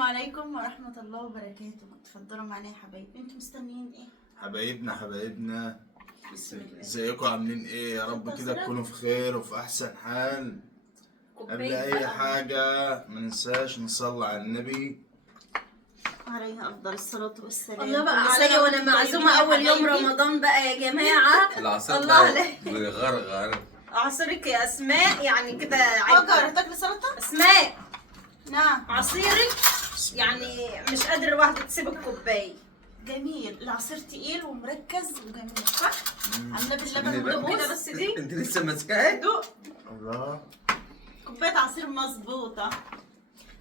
السلام عليكم ورحمة الله وبركاته. اتفضلوا معانا يا حبايبي. انتوا مستنيين ايه؟ حبايبنا بسم الله. ازيكم عاملين ايه؟ يا رب كده تكونوا في خير وفي احسن حال. قبل اي حاجة ما ننساش نصلي على النبي عليه افضل الصلاة والسلام. الله بقى عليا وانا معزومة اول يوم رمضان بقى يا جماعة. العصير الله عليك. بيغرغر عصيرك يا اسماء يعني كده هاجر تاكلي سلطة؟ اسماء نعم. عصيرك يعني مش قادرة الواحدة تسيب الكوباية. جميل، العصير تقيل ومركز وجميل صح؟ عاملاه باللبن سيبني بقى. والموز. كده بس دي انت لسه ماسكاها؟ دوق. الله. كوباية عصير مظبوطة.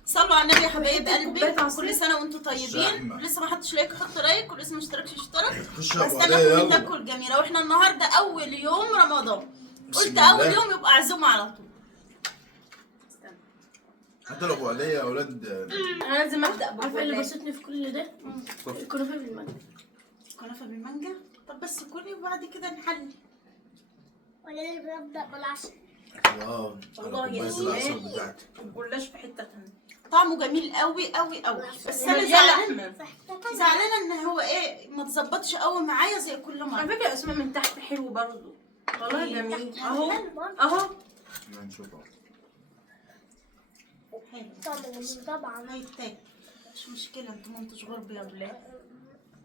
صلوا على النبي يا حبايب قلبي. كوباية عصير. كل سنة وانتم طيبين. الزحمة. لسه ما حدش لايك يحط لايك، ولسه ما اشتركش يشترك. خشوا يا ابو استنى علي كل يلا. تاكل جميلة، واحنا النهارده أول يوم رمضان. بسم قلت الله. أول يوم يبقى عزومة على طول. حتى ابو علي يا اولاد. انا لازم ابدأ عارفه اللي بالكوباية. بسطني في كل ده؟ الكنافه بالمانجا. كنافة بالمانجا. طب بس كلي وبعد كده نحلي. ولازم نبدا بالعسل. الله والله على يا كوباية سلام. العسل بتاعتي. الجلاش في حتة تانية. طعمه جميل قوي قوي قوي، بس أنا زعلانة إن هو إيه ما تظبطش قوي معايا زي كل مرة. على فكرة اسماء من تحت حلو برضو والله إيه، جميل تحت اهو حلو. اهو. نشوفها. حلو. طبعا هيتاكل مش مشكلة، انتوا ما انتوش غرب يا ولاد.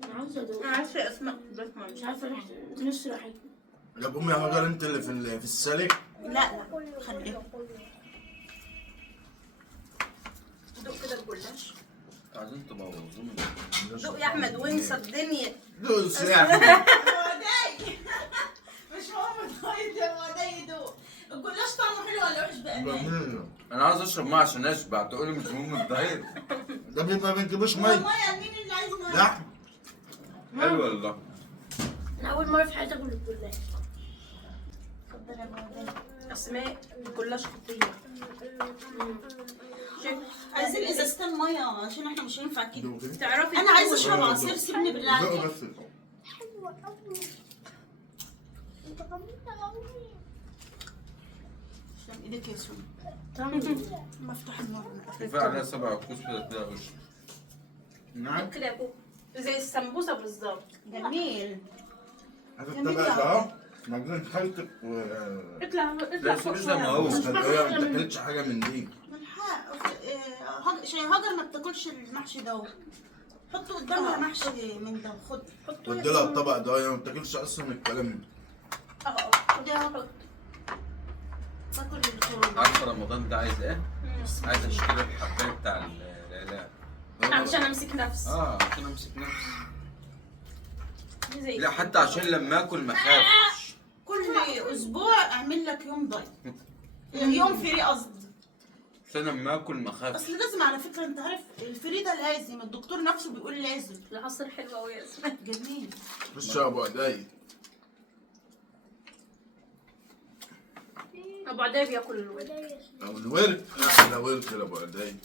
انا عاوزه ادوق. انا عارفة اسماء بس مش عارفه ريحه نفسي راحت. يا ام يا هاجر انت اللي في السلك. لا خليهم. دوق كده الجلاش. عايزين تبوظوني. دوق يا احمد وانسى الدنيا. دوس يا احمد. وداي مش مهم طيب يا وداي يدوق. الجلاش طعمه حلو ولا وحش بأمان؟ جميل. انا عاوز اشرب ميه عشان اشبع، تقولي مش مهم الدايت. ده بيبقى ما بنجيبوش ميه. المية مين اللي عايز مية؟ لحم. حلو والله. انا اول مره في حياتي اكل الجلاش. اتفضل يا وداي. اسماء الجلاش خطير. شوف عايزين ازازتين مية عشان احنا مش هينفع كده. دوق كده. تعرفي انا عايزة تقول- اشرب عصير، سيبني بالله دوق عليك. بس. حلوه قوي. انت جميله قوي. تسلم ايدك يا سون. طعمه مفتوح النور. كفايه عليها 7 كوس كده وش. نعم. كده يا بوب زي السمبوسة بالظبط. جميل. هتتبع ده اهو. مجنون خالتك و اطلع لا سيبوش زي ما هو. بس هي ما بتاكلش حاجه من دي. الحق عشان هاجر ما بتاكلش المحشي ده. حطوا قدامها محشي من ده. خد ودي لها الطبق ده هي ما بتاكلش اصلا الكلام ده. خد يا هاجر. تاكل الكورونا. عارفه رمضان ده عايز ايه؟ عايز اشتري الحبايه بتاع العلاج. عشان امسك نفسي. عشان امسك نفسي. زي لا حتى عشان لما اكل ما اخافش. كل اسبوع اعمل لك يوم دايت. يوم فري قصدي. عشان لما اكل ما اخافش. اصل لازم على فكره، انت عارف الفري ده لازم، الدكتور نفسه بيقول لازم. العصير حلو قوي يا اسماء. جميل. خش يا ابو عدي. ابو عدي بياكل الورد. او الورك احلى ورك يا ابو عدي.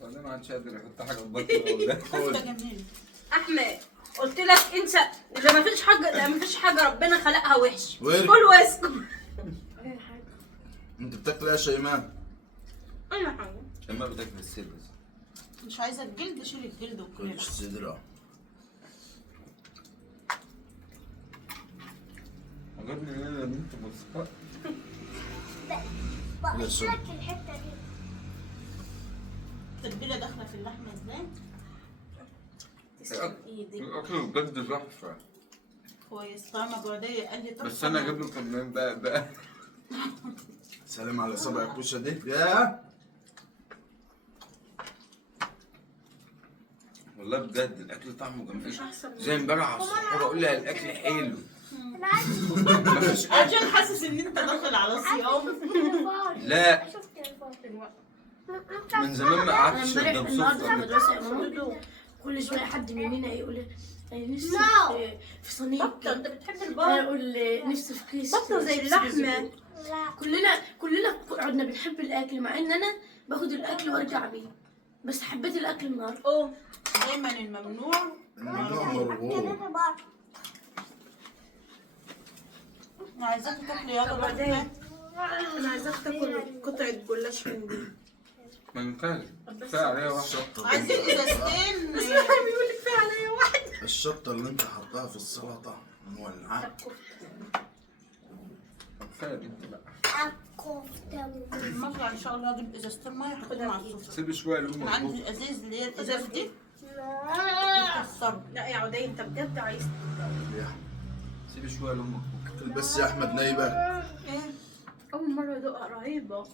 ولا ما عادش قادر يحط حاجه في بطنه ولا كفته جميل. احمد قلت لك انسى، ده ما فيش حاجه، ده ما فيش حاجه ربنا خلقها وحش. ورد. كل واسكت. اي حاجه. انت بتاكل ايه يا شيماء؟ اي حاجه. شمال بتاكل السيلز. مش عايزه الجلد، شيل الجلد وكل مش صدرها. عجبني ان انا بنت مصفى. بقشرك الحته دي. التتبيله داخله في اللحمه ازاي؟ تسلم ايدك. الاكل بجد تحفه. كويس. طعم ابو عدي قال لي تحفة. بس انا اجيب له كمان بقى. سلام على سبع الكوشه دي يا. والله بجد الاكل طعمه جميل. مفيش احسن زي امبارح على الصبح بقول لها الاكل حلو. انا عايز مفيش عشان حاسس ان انت داخل على صيام. لا. اشوف تليفون. من زمان ما انا قعدتش امبارح قدام النهارده في سفره. المدرسه يا ماما كل شويه حد مننا يقول لي انا نفسي في صينيه. بطه، انت بتحب انا البط. اقول نفسي في كيس بطه زي شيبسي اللحمه. بالزبادي. كلنا قعدنا بنحب الاكل، مع ان انا باخد الاكل وارجع بيه، بس حبيت الاكل النهارده. اوه دايما الممنوع الممنوع مرغوب. انا عايزاك تاكلي يا طب هاجر. بعدين انا عايزاك تاكل قطعه جلاش من دي. ما ينفعش كفايه عليها واحده. الشطة عايزين ازازتين بيقول لك فيها عليا واحد. الشطة اللي انت حطها في السلطة مولعة. كفايه انت بقى. المطلع ان شاء الله اجيب ازازتين ميه احطهم مع الصوص. سيبي شويه انا لامك. عندي الازاز اللي هي الازاز دي بتكسر. لا يا عودي انت بجد عايز سيبي شويه لامك. بس يا احمد نايبة. ايه اول مره ادوقها رهيبه.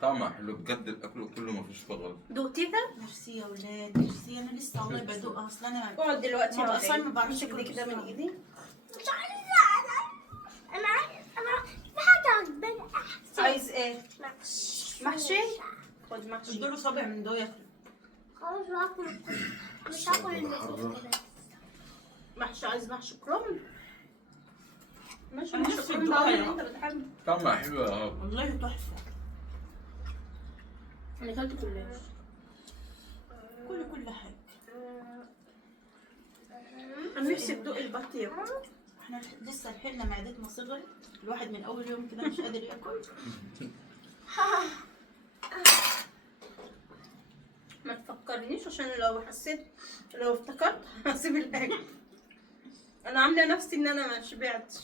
طعمها حلو بجد، الاكل كله ما فيش فيه غلط. دوقتيها؟ ميرسي يا ولاد ميرسي. انا لسه والله بدوقها اصل انا اقعد دلوقتي يا ما أصلاً ما عودي بعرفش امسك دي أكل كده من بسرعة. ايدي. مش عايزة أنا في حاجة عجباني أحسن. عايز ايه؟ محشي؟ خد محشي. ادوا له صابع من دول ياكل. خلاص هاكل. مش هاكل الكفتة بس. محشي عايز محشي كرنب؟ ماشي أنا محشي نفسي كرنب أدوقها عادي يا اللي انت بتحبه. طعمها حلو يا هاب. والله تحفه. انا اكلت كلها. كل حاجه. انا نفسي تدوق البطيخ. احنا لسه لحقنا معدتنا صغرت. الواحد من اول يوم كده مش قادر ياكل. ما تفكرنيش عشان لو افتكرت هسيب الاكل. انا عامله نفسي ان انا ما شبعتش.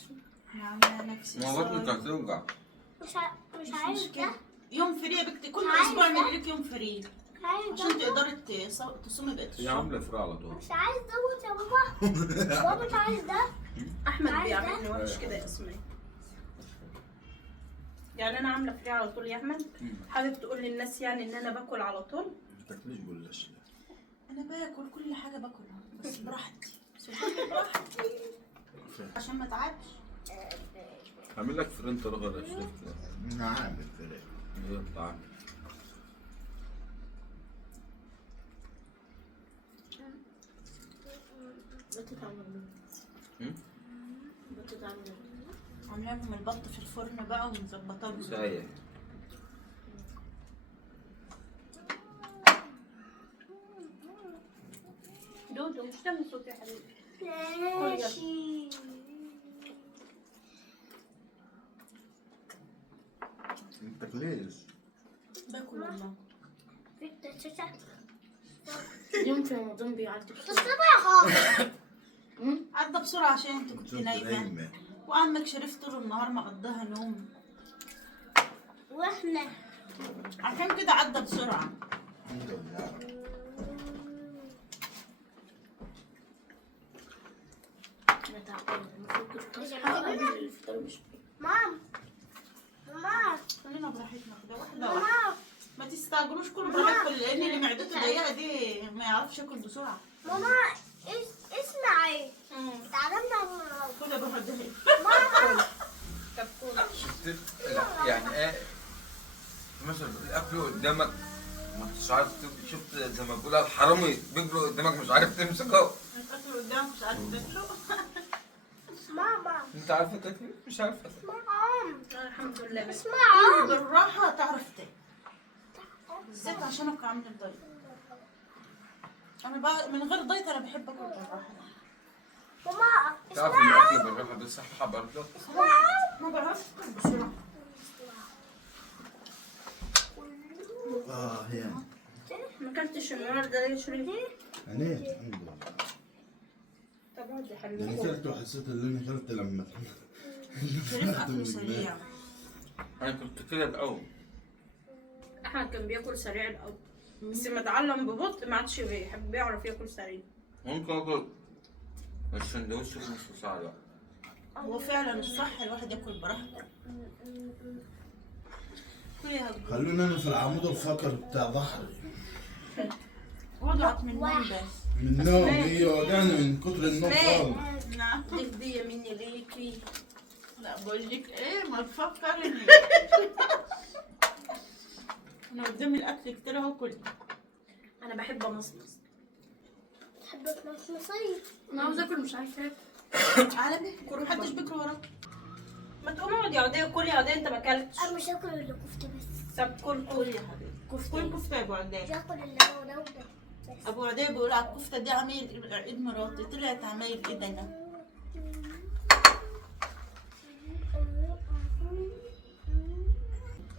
انا عامله نفسي ما بطنك هتوجع. مش عايز ده. مشكلة. يوم فري يا بنتي كل عايزة. اسبوع نعمل لك يوم فري عايز عشان ده. تقدري تصومي بقيه هي الشهر. عامله فراغ على طول. مش عايز دوت يا بابا. بابا مش عايز ده. احمد عايزة؟ بيعمل لي وحش كده يا اسماء. يعني انا عامله فري على طول يا احمد. حابب تقول للناس يعني ان انا باكل على طول؟ ما تاكليش جلاش. انا باكل كل حاجه باكلها بس براحتي. سبحان براحتي عشان ما اتعبش. هعمل لك فرن طرغه ولا شريف كده. انا عامل فراخ. ايه تعال. عامله لهم البط في الفرن بقى ومظبطه لهم. سايح. دودو مش تعمل صوت يا حبيبي. ماشي. ما تاكليش. باكل والله. في التشاشة. يوم في رمضان بيعدي تصبح يا خالد. عدى بسرعه عشان انت كنت كنت نايمه نايمة. وعمك شريف طول النهار مقضيها نوم واحنا عشان كده عدى بسرعه. الحمد لله. انا تعبانه المفروض كنت اصحى قبل الفطار مش مام. ماما. خلينا براحتنا كده واحده واحده. ماما. ما تستعجلوش كله براحتكم لان اللي معدته ضيقه دي ما يعرفش ياكل بسرعه. ماما. اسمعي. تعلمنا. كل بروح اديها. ماما. لا يعني ايه مثلا الاكل قدامك ما انتش عارف شفت زي ما بيقولها الحرامي بيجروا قدامك مش عارف تمسكه. الاكل قدامك مش عارف تاكله. ماما. انت عارفه تاكل مش عارفه. ماما. الحمد لله. اسمعي. بالراحه تعرف تاكل بالذات عشانك عامل الدايت. انا بقى من غير دايت انا بحب اكل بالراحه. ماما. تعرف ان الاكل بالراحه ده صحه برضه. ما بعرفش اكل بسرعه. يعني ما اكلتش النهارده ليه شريف؟ انا الحمد لله. طب اقعد يا ده حبيبي. انا اكلت وحسيت ان انا اكلت لما شريف اكله سريع. انا كنت كده الاول. احمد كان بياكل سريع الاول بس لما اتعلم ببطء ما عادش بيعرف ياكل سريع. ممكن اكل السندوتش في نص ساعه بقى. هو فعلا الصح الواحد ياكل براحته. كل يا هجوم. خلونا انا في العمود الفقري بتاع ظهري وضعت من النوم بس. من النوم. هي وجعني من كتر النوم خالص. نعم. دي هديه مني ليكي. لا بقول لك ايه ما تفكرني. انا قدامي الاكل كتير اهو كله. انا بحب امصمص. تحب تمصمصي؟ انا عاوزه اكل مش عارفه اكل. على بيكر محدش بيكر وراك. ما تقوم اقعد يا عوديه كل يا عوديه انت ما اكلتش. انا مش هاكل الا كفته بس. طب كل كل يا حبيبي كل كفته يا ابو مش عداد. هاكل الا هو ده وده بس. ابو عداد بيقول على الكفته دي عمايل ايد مراتي طلعت عمايل ايدنا.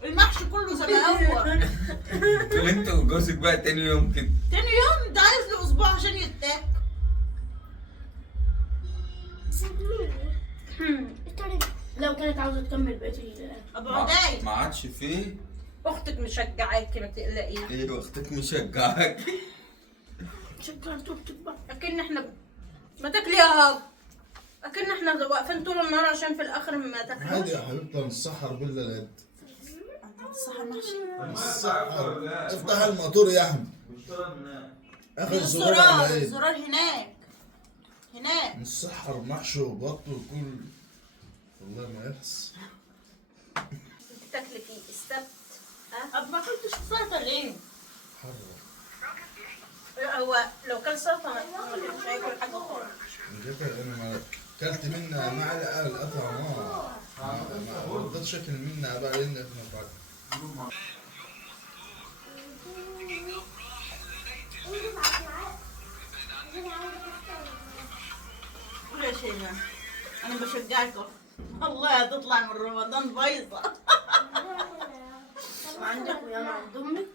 المحشي كله زي مقوى. تقول انت وجوزك بقى تاني يوم كده. تاني يوم ده عايز له اسبوع عشان يتاك. لو كانت عاوزة تكمل بقية ابو عدي ما عادش فيه. اختك مشجعاكي ما تقلقيش. ايه اختك مشجعاك. شكرا بقى. اكن احنا ما تاكلي يا هاب. اكن احنا واقفين طول النهار عشان في الاخر ما عادي تاكلوش. يا حبيبتي نسحر بالليل. الصحة ماشي. نسحر. افتح الموتور يا احمد. اخر زرار على الزرار ايه؟ الزرار هناك. نسحر محشي وبط وكل. والله ما يحس. تاكلي في السبت. اب ما اكلتش السلطة ليه؟ حرة. هو لو كان سلطه مش هياكل حاجه خالص. جيت انا ما اكلت منها معلقه القطع ما رضيتش اكل منها بقى لان احنا بعد. قول يا شيماء انا بشجعكم. والله هتطلع من رمضان بايظة. عندك ويا عند امك.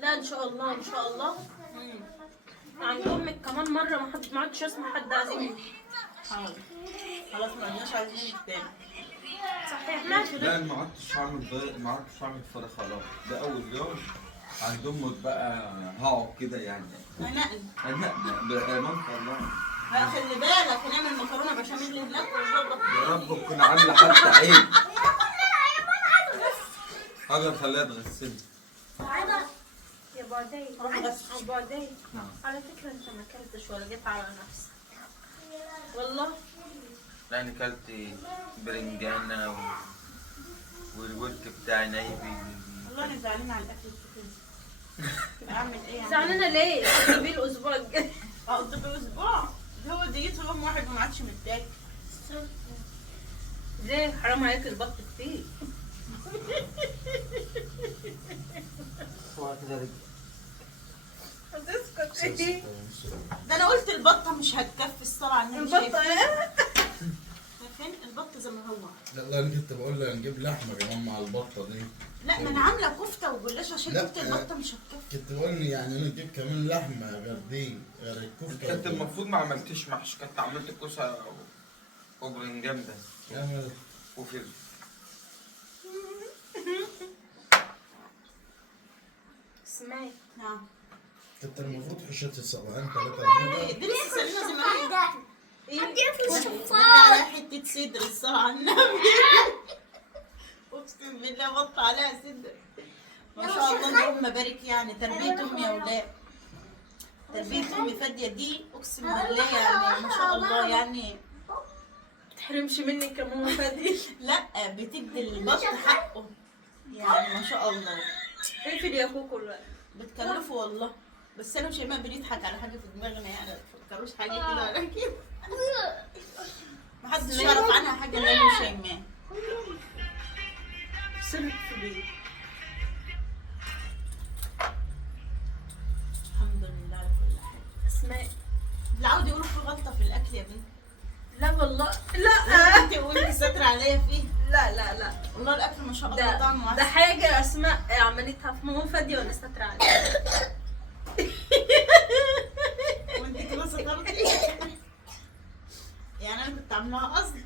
لا ان شاء الله ان شاء الله. عند امك كمان مره ما عادش اسمع حد عازمني. حاضر. خلاص ما عندناش عايزين تاني. صحيح ماشي. لا ما عدتش هعمل فراخ خلاص. ده اول يوم عند امك بقى هقعد كده يعني. هنقل. بأمانة الله. خلي بالك هنعمل مكرونة بشاميل هناك ونظبط. يا رب تكون عاملة حتى عيب. هاجر خليها تغسلني. يا بعدين يا بعدين. على فكره انت ما اكلتش ولا جيت على نفسك. والله يعني كلت برنجانة والورك بتاعي نايبي. والله انا زعلانة على الاكل الكتير. اعمل ايه يعني؟ زعلانه ليه؟ جيبيه الاسبوع الجاي. قضيت اسبوع. هو ديته يوم واحد وما عادش متضايق. ليه؟ حرام عليك البط كتير. هتسكت ايه؟ ده انا قلت البطة مش هتكفي الصلاة على النبي. البطه ايه؟ شايفين البط زي ما هو. لا انا كنت بقول لها نجيب لحمه كمان مع البطه دي. لا ما انا عاملة كفتة وجلاش عشان لا، قلت البطة مش هتكفي. كنت بقول يعني نجيب كمان لحمه غير دي غير الكفته. كنت المفروض ما عملتش محشي، كنت عملت كوسة وبرنجان بس يعمل وفلفل. اسمعي. نعم. كنت المفروض حشيت السبعين 3 دي لسه سالنا زمان. ايه؟ على حتة صدر الصلاة على النبي. اقسم بالله بط عليها صدر. ما شاء الله اللهم بارك يعني تربية امي يا ولاد. تربية امي فادية دي اقسم بالله يعني ما شاء الله يعني. تحرمش منك يا ماما فادي. لا بتدي البط حقه يعني ما شاء الله. اقفل يا كوكو الوقت. بتكلفه والله. بس انا وشيماء بنضحك على حاجه في دماغنا يعني ما تفكروش حاجه كده ولا كده. محدش يعرف عنها حاجه الا انا وشيماء. سرت في بيت. الحمد لله على كل حاجه. اسمعي. العود يقولوا في غلطه في الاكل يا بنت. لا والله لا. انت قولي ستر عليا فيه. لا والله الاكل ما شاء الله طعمه ده عسل. حاجة اسماء عملتها في ماما فادية وانا ستر عليها. وانت كده سترتي. يعني انا كنت عاملاها قصد.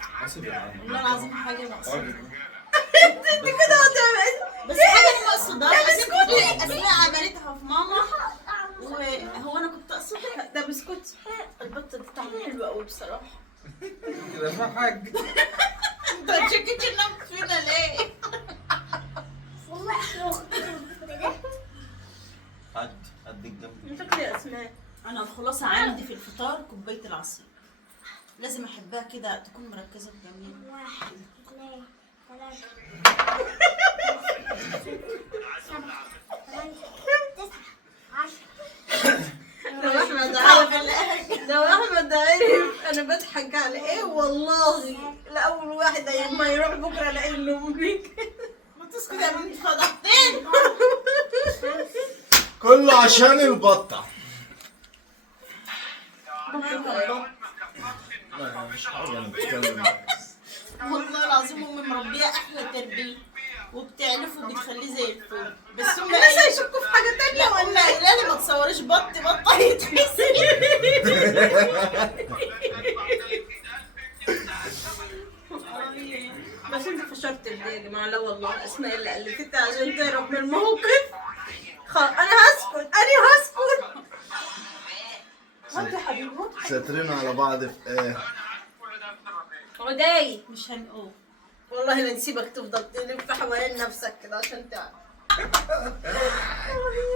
حاسب يا عم. والله العظيم حاجه مقصوده. انت كده هتعمل. بس حاجه انا مقصودها. اسماء عملتها في ماما وهو انا كنت اقصد. ده بسكوت. البطة دي طعمها حلو قوي بصراحة. كده ما حاج. انت ما تشككش انك فينا ليه؟ هديك جنبي. انت كده يا اسماء. انا الخلاصه عندي في الفطار كوبايه العصير. لازم احبها كده تكون مركزه بجميل. 1 2 3 7 8 9 10. لو احمد عارف لو احمد عارف انا بضحك على ايه والله. لاول واحد ما يروح بكره الاقي امك. ما تسكت يا بنت فضحتين. كله عشان البطه. والله العظيم امي مربيه احلى تربيه وبتعلفه وبتخليه زي الفل. بس هم الناس هيشكوا في حاجه تانية لا ولا ولا ايه؟ لا ما تصوريش بطه يتحسن. بس انت فشرت دي يا جماعه. لا والله اسماء اللي الفتها عشان تهرب من الموقف. انا هسكت. هات يا حبيبي هات. ساترين على بعض في ايه؟ عداي مش هنقول والله لا نسيبك تفضل تلف حوالين نفسك كده عشان تعرف.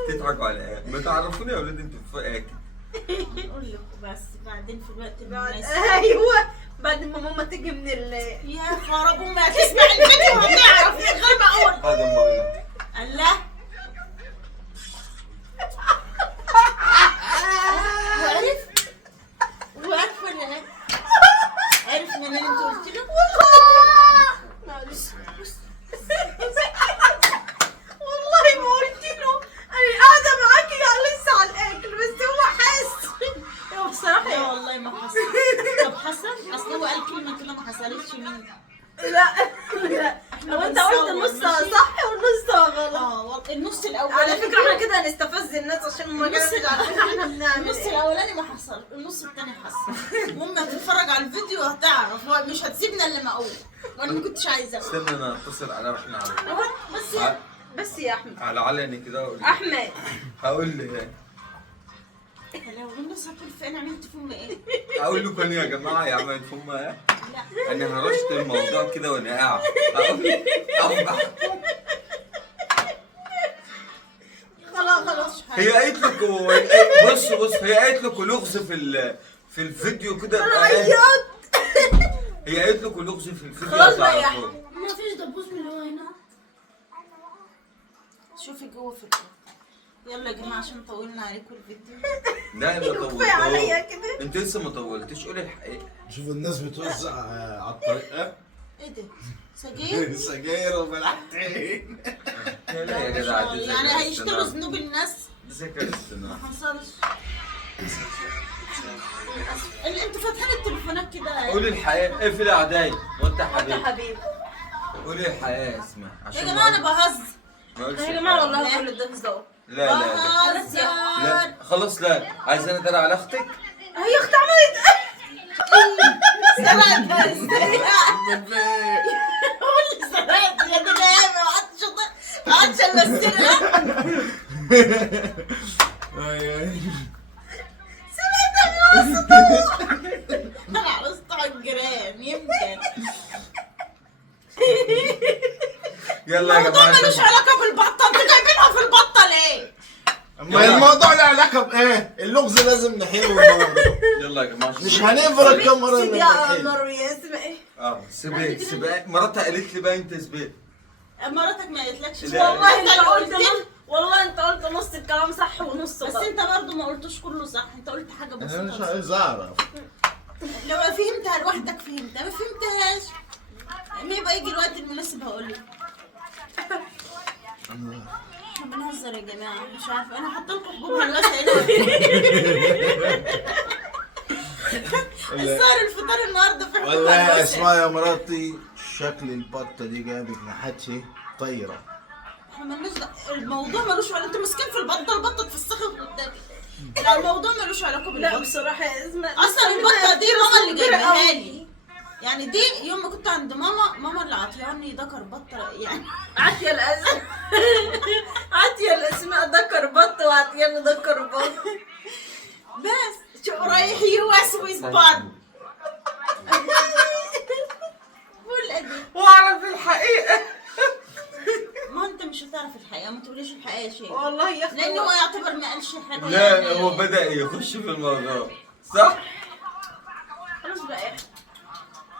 تضحكوا على ايه؟ ما تعرفوني يا ولاد انتوا في ايه؟ نقول لكم بس بعدين في الوقت بعد المناسب. ايوه بعد ما ماما تيجي من يا خراب امي هتسمع الفيديو وهتعرف من غير ما اقول. هذا الموضوع. الله وعرف ولا ايه؟ عرف من اللي انت قلت له؟ معلش والله ما قلت له. انا قاعده معاكي لسه على الاكل بس هو حاسس. هو بصراحه لا والله ما حصل. طب حصل؟ اصل هو قال كلمه كده ما حصلتش مني. لا لو انت قلت النص صح والنص غلط. والله النص الاولاني على فكره احنا كده هنستفز الناس عشان ما النص يعرفوش عارفين احنا بنعمل النص ايه. الاولاني ما حصل، النص الثاني حصل. المهم هتتفرج على الفيديو وهتعرف. هو مش هتسيبنا الا ما اقول وانا ما كنتش عايزه اقول. استنى انا اتصل على واحنا على بس يا بس يا احمد على علني كده اقول احمد هقول لي لو الناس هتقول فين عملت فيهم ايه؟ اقول لكم يا جماعه يا عم فهم ايه؟ لا انا هرشت الموضوع كده وانا قاعد خلاص هي قالت لكم بص هي قالت لكم لغز في الفيديو كده انا بقى إيه؟ عيطت. هي قالت لكم لغز في الفيديو خلاص بقى يا هتعرفوه. أحمد. ما فيش دبوس من اللي هو هنا. شوفي جوه في الأوضة. يلا يا جماعه عشان طولنا عليكم الفيديو. لا ما كفايه عليا طولتوش كده. انت لسه ما طولتش قولي الحقيقه. شوف الناس بتوزع على الطريق ايه ده؟ سجاير؟ سجاير وبلحتين. لا يا جدع دي يعني ذكاء هيشتروا اصطناعي. ذنوب الناس؟ دي ذكاء اصطناعي. ما حصلش. اللي انتوا فاتحين التليفونات كده. قولي الحقيقه اقفل يا عداي وانت يا حبيبي حبيبي قولي الحقيقه اسمع يا عشان جماعه انا بهزر. ما أقولش يا جماعه الحقيقة. والله كل ده هزار. لا لا بهزر. لا خلاص لا عايزاني ادار على اختك. هي اختي عملت سرقت قول لي سرقت يا دلابه ما عادش الا السرقه. انا عروسة الجيران يمكن. يلا يا الموضوع جماعه ملوش علاقه بالبطه. انتوا جايبينها في البطه ليه؟ اما الموضوع له علاقه بايه؟ اللغز لازم نحله النهارده. يلا يا جماعه مش هنفرق الكاميرا سيدي اللي يا نحل. قمر ويا اسمها ايه؟ سباق مراتها قالت لي بقى انت سباق. مراتك ما قالتلكش. لا. والله انت انت اللي قلت قلت لي. والله انت قلت نص الكلام صح ونص بس غلط. انت برضه ما قلتوش كله صح. انت قلت حاجه انا مش بسيطه. عايز اعرف. لو فهمتها لوحدك فهمتها، ما فهمتهاش ما يبقى يجي الوقت المناسب هقول لك. احنا بنهزر يا جماعه. مش عارفه انا حاطه لكم حبوب هلوسه هنا. الظاهر الفطار النهارده في حبوب والله يا هلوسة. اسماء يا مراتي شكل البطه دي جايه بجناحاتها طايره. احنا مالناش الموضوع ملوش علاقه. انتوا ماسكين في البطه، البطه اتفسخت قدامي. لا الموضوع ملوش علاقه لا بالبطه. بصراحه يا اسماء اصلا البطه دي ماما اللي جايباها لي. يعني دي يوم ما كنت عند ماما اللي عطياني ذكر بطه يعني. عاتيه الاسماء عاتيه الاسماء ذكر بط وعاتيه ذكر بط. بس شو رايح يوسوس بط. قول ادي. واعرف الحقيقه. ما انت مش هتعرف الحقيقه. ما تقوليش الحقيقه شيء. والله يا اختي لانه هو يعتبر ما قالش حاجه. لا يعني. هو بدأ يخش في الموضوع صح؟ خلاص بقى يا اختي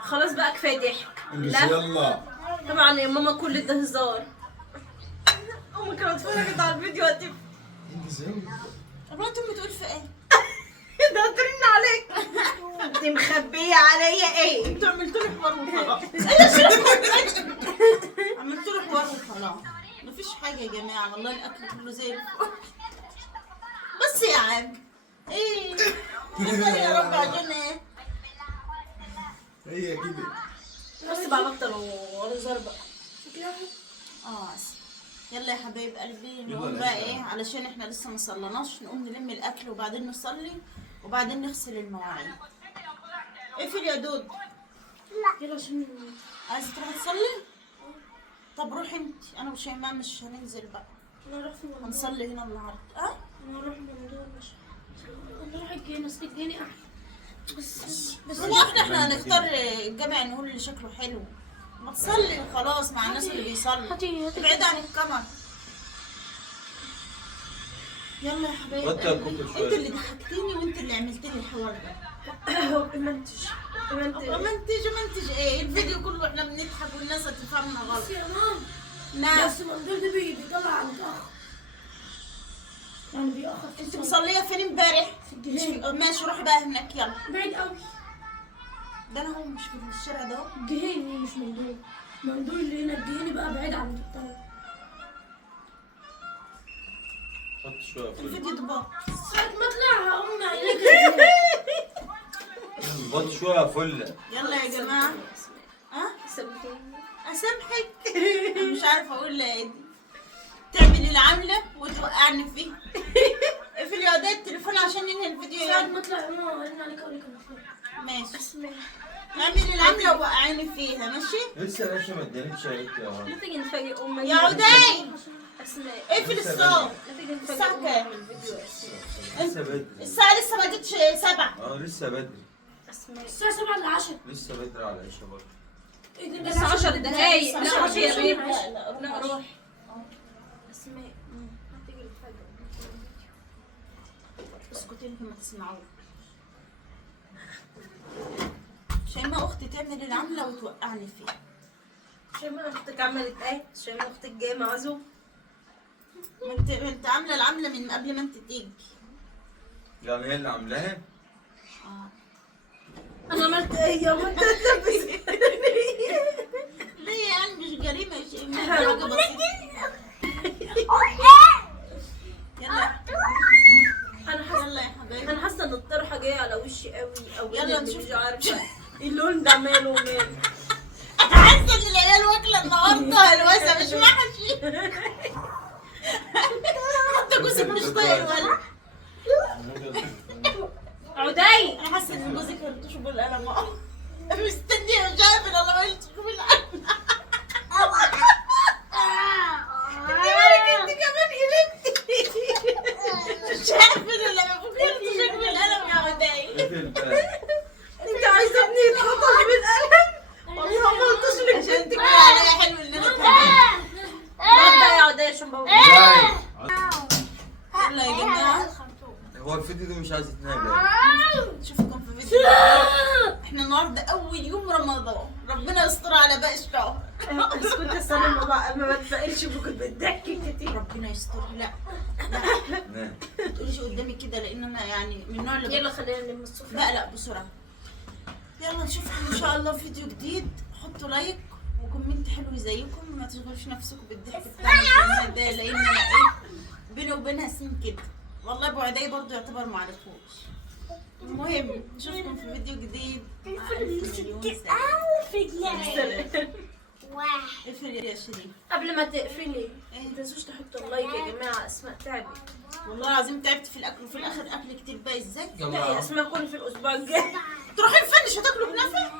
خلاص بقى كفايه ضحك. لا يلا. طبعا يا ماما كل ده هزار. امي كانت اتفرجت على الفيديو هتف. الوقت امي تقول في ايه؟ ده هترن عليك. انت مخبيه عليا ايه؟ انتوا عملتوا لي حوار وخلاص. عملتوا لي حوار وخلاص. مفيش حاجه يا جماعه والله الاكل كله زي الفل. بس يا عم ايه يا رب عشان ايه؟ هي كده. بس بقى بطل ورزار بقى. اسف. يلا يا حبايب قلبي يلا نقوم يا بقى باشا. ايه علشان احنا لسه ما صليناش، نقوم نلم الاكل وبعدين نصلي وبعدين نغسل المواعين. اقفل يا دود. يلا عشان عايزه تروحي تصلي؟ طب روحي انت، انا وشيماء مش هننزل بقى، انا اروح في الموضوع. هنصلي هنا النهارده. انا اروح الموضوع مش اروح الجنينه، اصل الجنينه احلى. بس هو احنا هنختار الجامع نقول اللي شكله حلو، ما تصلي وخلاص مع الناس اللي بيصلوا، هاتي ابعد عن الكاميرا. يلا يا حبايبي وطي الكوكو شوية. انت اللي ضحكتيني وانت اللي عملت لي الحوار ده. هو منتج منتج ايه؟ الفيديو كله احنا بنضحك والناس هتفهمنا غلط. بس يا ماما، نعم. بس المنظور ده بيطلع متأخر، يعني بيأخر في انت الصلاة. مصليه فين امبارح؟ في الجهينة ماشي روحي بقى هناك يلا. بعيد قوي. ده انا هو مش في الشارع ده اهو. الجهينة مش منظور، منظور اللي هنا الجهينة بقى بعيد عن الطريق. حط شويه فل. الفيديو ده بقى. ساعة ما اطلع هقوم عليك. حط شويه فله. يلا يا جماعه. سامحيني. اسامحك. انا مش عارفه اقول لها ايه دي. تعملي العمله وتوقعني فيه. اقفلي يا وداد التليفون عشان ننهي الفيديو ساعة يلا. ما اطلع ماما ارن عليك اقول لك انا فين. ماشي. اعملي العمله ووقعيني فيها ماشي. لسه ما ادانيش يا ريت يا ولد. نتيجي نفاجئ امك. يا عدي اسماء. اقفل الصوت. نتيجي نفاجئ الساعة امك كام؟ من الفيديو يا اسماء. لسه بدري. الساعه لسه ما جتش 7. لسه بدري. اسماء. الساعة 7 ل 10. لسه بدري على العشاء برضه. ايه ده؟ لسه 10 دقايق. لسه لا 10 يا بيبي. لا، لا روح. اسماء. هتيجي نفاجئ امك. اسكتي يمكن ما تسمعوش. شيماء اختي تعمل العمله وتوقعني فيها. شيماء اختك عملت ايه؟ شيماء اختك جايه معزوم. ما انت عامله العمله من قبل ما انت تيجي. يعني هي اللي عاملاها؟ انا عملت ايه يا ولد؟ ليه يعني مش جريمه يا شيماء؟ دي حاجه بسيطه. يلا انا حاسه يلا يا حبايبي. انا حاسه ان الطرحه جايه على وشي قوي او يلا إيدي نشوف. مش عارفه اللون ده ماله وماله. انا حاسه ان العيال واكله النهارده الوسع مش محشي. حتى جوزك مش طايق ولا. عدي انا حاسه ان جوزك هيلطشه بالقلم اهو. مستنيه مش عارف ان الله يلطشه بالقلم. انت مالك انت كمان قلبتي. مش عارف ان لما ابوك يلطشك بالقلم يا وداي. اقفل بقى. انت عايزه ابني يتخطف بالقلم؟ والله ما قلتش لك عشان تقولي عليا حلو ان انا كمان. وضع يا عدي عشان بقول جاي. يلا يا جماعه هو الفيديو ده مش عايز يتنهي. نشوفكم في فيديو. احنا النهارده اول يوم رمضان، ربنا يستر على باقي الشهر. بس كنت استنى ما بتفائلش كنت بتضحكي كتير. ربنا يستر. لا نعم. ما تقوليش قدامي كده لان انا يعني من النوع اللي يلا خلينا نلم السفرة. لا بسرعه. يلا نشوفكم ان شاء الله في فيديو جديد. حطوا لايك وكومنت حلو زيكم، ما تشغلوش نفسكم بالضحك بتاعنا ده لان انا ايه بيني وبينها سنين كده. والله ابو عدي برضه يعتبر ما عرفوش. المهم نشوفكم في فيديو جديد مع ألف مليون سلامة. اقفل يا شريف. قبل ما تقفلي ما تنسوش تحطوا اللايك يا جماعه. اسماء تعبت. والله العظيم تعبت في الاكل وفي الاخر اكل كتير بقى ازاي؟ لا يا اسماء كل في الاسبوع الجاي. تروحين فين؟ مش هتاكلوا بنفع؟